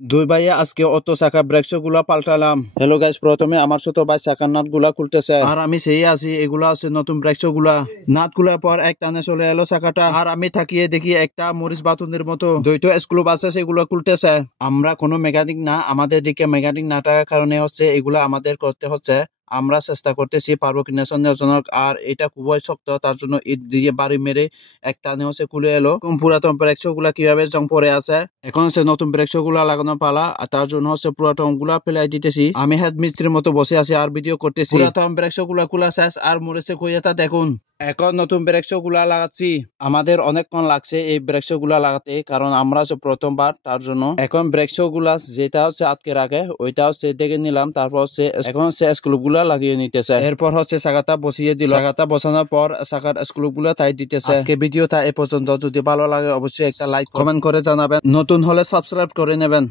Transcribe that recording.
দুই ভাইয়া আজকে অটো চাকা ব্রেক গুলা পাল্টালাম। হ্যালো গাইস, প্রথমে আমার ছোট ভাই চাকার নাট গুলা খুলতেছে আর আমি সেই আছি। এগুলা আছে নতুন ব্রেক গুলা। নাট খোলার পর এক টানে চলে এলো চাকাটা আর আমি থাকিয়ে দেখি একটা মরিচ বাতুনের মতো দুইটো স্ক্রু আছে সেগুলো খুলতেছে। আমরা কোনো মেকানিক না, আমাদের দিকে মেকানিক না থাকার কারণে হচ্ছে এগুলা আমাদের করতে হচ্ছে। আমরা চেষ্টা করতেছি পারবো কিনা সন্দেহজনক। আর এটা খুবই শক্ত, তার জন্য ইট দিয়ে বাড়ি মেরে এক টানে হচ্ছে খুলে এলো। পুরাতন ব্রেক গুলা কিভাবে জং পড়ে আছে, এখন হচ্ছে নতুন ব্রেক গুলা লাগানো পালা। আর তার জন্য হচ্ছে পুরাতন গুলা ফেলাই দিতেছি। আমি হেড মিস্ত্রির মতো বসে আছি আর ভিডিও করতেছি। পুরাতন ব্রেক গুলা খোলা শেষ আর মরেছে কইয়াটা দেখুন। এখন নতুন ব্রেক গুলা লাগাচ্ছি। আমাদের অনেকক্ষণ লাগছে এই ব্রেক গুলা লাগাতে, কারণ আমরা হচ্ছে প্রথমবার, তার জন্য এখন ব্রেক গুলা যেটা হচ্ছে আটকে রাখে ওইটা হচ্ছে দেখে নিলাম। তারপর হচ্ছে এখন হচ্ছে স্ক্রু গুলা লাগিয়ে নিতেছে। এরপর হচ্ছে চাকাটা বসিয়ে দিল। চাকাটা বসানোর পর চাকার স্ক্রু গুলা তাই দিতেছে। আজকে ভিডিওটা এ পর্যন্ত। যদি ভালো লাগে অবশ্যই একটা লাইক কমেন্ট করে জানাবেন। নতুন হলে সাবস্ক্রাইব করে নেবেন।